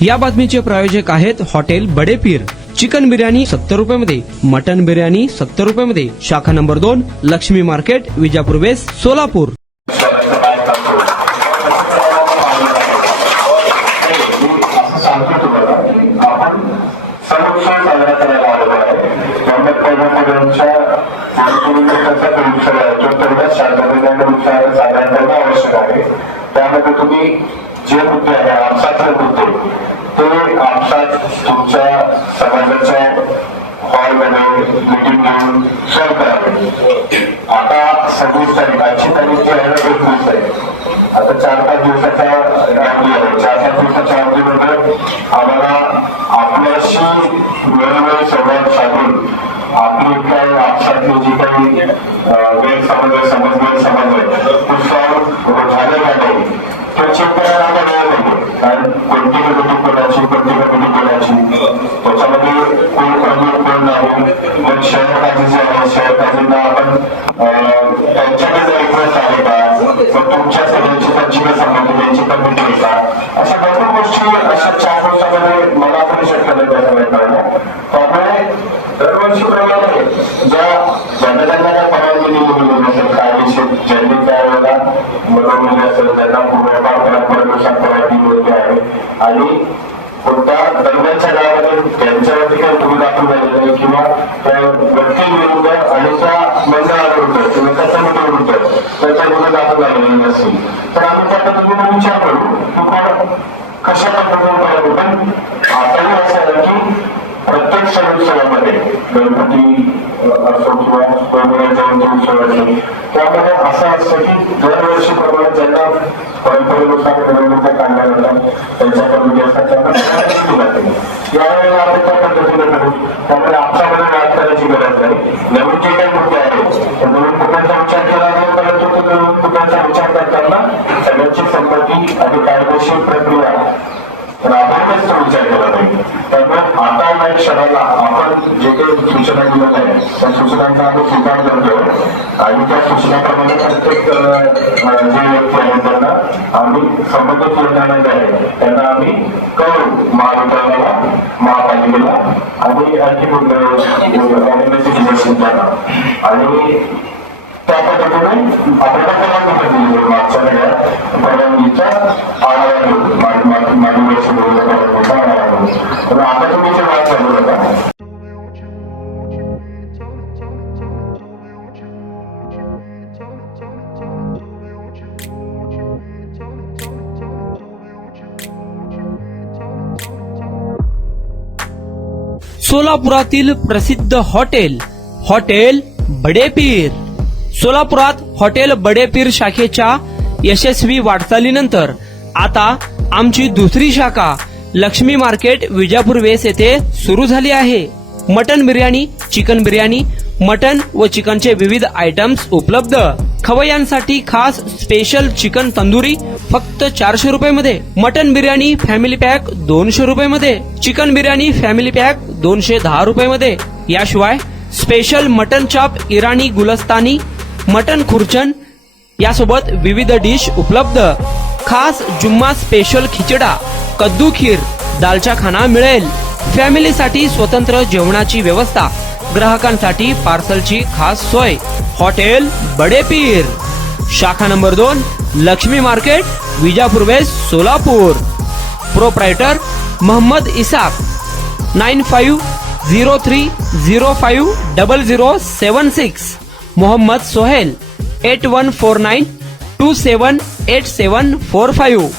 या बातमीचे प्रायोजक आहेत हॉटेल बडे पीर। चिकन बिर्याणी 70 रुपयामध्ये, मटन बिर्याणी 70 रुपयामध्ये। शाखा number 2, Laxmi market, Vijapur west, Solapur. त्यामध्ये तुम्ही जे मुद्दे आहे आपसाचे मुद्दे ते आपसात तुमच्या समाजाच्या हॉलमध्ये मीटिंग घेऊन सॉल्व करावे। आता 26 तारीख, आजची तारीख जी आहे 21 तारीख, आता 4-5 दिवसाच्या अवधी आहे। 4-5 दिवसाच्या अवधीमध्ये आम्हाला आपल्याशी वेळोवेळी संवाद साधून आपली काय आपसातली जी काही गैरसमज आहे तो सॉल्व झाले का नाही ते चेक करायला आम्हाला वेळ नाही। कारण कोणती कमिटी कोणाची, कोणती कमिटी कोणाची, त्याच्यामध्ये कोण प्रमुख कोण नाही। पण शहर काजी जे आहे, शहर काजींना आपण त्यांच्याकडे रिक्वेस्ट आहे का, तुमच्या सगळ्यांची त्यांची काय संबंध, त्यांची कमिटी आहे का, अशा भरपूर गोष्टी अशा 4 वर्षामध्ये मला पण शक्य नाही त्यामुळे दरवर्षीप्रमाणे ज्यांना काय परवानगी दिली असेल, कायदेशीर ज्यांनी त्यावेळेला बनवलेली असेल त्यांना पूर्णपणे परवानगी मिळते आहे। आणि कोणत्या दरम्यानच्या काळामध्ये त्यांच्यावरती काही गुन्हे दाखल झाले नाही किंवा त्या व्यक्तीविरुद्ध आणि त्या मंडळाविरुद्ध किंवा त्या समितीविरुद्ध त्याचा गुन्हे दाखल झालेले नसतील तर आम्ही त्या पद्धतीने विचार करू की पण कशा पद्धतीने करावे। पण आताही असं आहे की प्रत्येक सण-उत्सवामध्ये गणपती असो किंवा जयंती उत्सव असेल त्यामध्ये असं असतं की दरवर्षीप्रमाणे ज्यांना परंपरेनुसार निवडणुका काढल्या जातात त्यांच्या कमिटी असतात त्यांना दिली जाते। यावेळेला आपण त्या पद्धतीने करू, त्यामुळे आपल्यामध्ये वाद करायची गरज नाही। नवीन जे काही मुद्दे आहेत त्या नवीन मुद्द्यांचा विचार केला जाईल, परंतु तो नवीन मुद्द्यांचा विचार करताना सगळ्यांची संमती आणि कायदेशीर प्रक्रिया राबवण्याचा तो विचार केला जाईल। त्यामुळे आता या क्षणाला आपण जे काही सूचना दिल्या आहेत त्या सूचनांचा आम्ही स्वीकार करतो आणि त्या सूचनाप्रमाणे प्रत्येक जे व्यक्ती आहेत त्यांना आम्ही संबंधित यंत्रणा जे आहे त्यांना आम्ही कळवू, महाविद्यालयाला, महापालिकेला आणि आणखी आणि त्या पद्धतीने आपल्याला मागच्या वेळेला परवानगीचा आढावा घेऊ, मागील परवानगीचा आढावा घेऊ। तर आता तुम्ही जे वाद चालू होता सोलापुरातील प्रसिद्ध हॉटेल बडे पीर। सोलापुरात हॉटेल बडे पीर शाखेच्या यशस्वी वाटचालीनंतर आता आमची दुसरी शाखा लक्ष्मी मार्केट, विजापूर वेस्ट येथे सुरू झाली आहे। Mutton biryani, chicken biryani, mutton व चिकनचे विविध आयटम्स उपलब्ध। खवय्यांसाठी खास स्पेशल चिकन तंदुरी फक्त 400 रुपयामध्ये, मटन बिर्याणी फॅमिली पॅक 200 रुपयामध्ये, चिकन बिर्याणी फॅमिली पॅक 210 रुपयामध्ये। याशिवाय स्पेशल मटन चाप, इराणी गुलस्तानी, मटन खुर्चन यासोबत विविध डिश उपलब्ध। खास जुम्मा स्पेशल खिचडा, कद्दू खीर, दालचा खाना मिळेल। फॅमिलीसाठी स्वतंत्र जेवणाची व्यवस्था, ग्राहकांसाठी पार्सलची खास सोय। हॉटेल बडे पीर, शाखा number 2, Laxmi market, Vijapur west, Solapur. Proprietor Mohammed Isaq, 9503050076। Mohammed Sohail, 8149278745।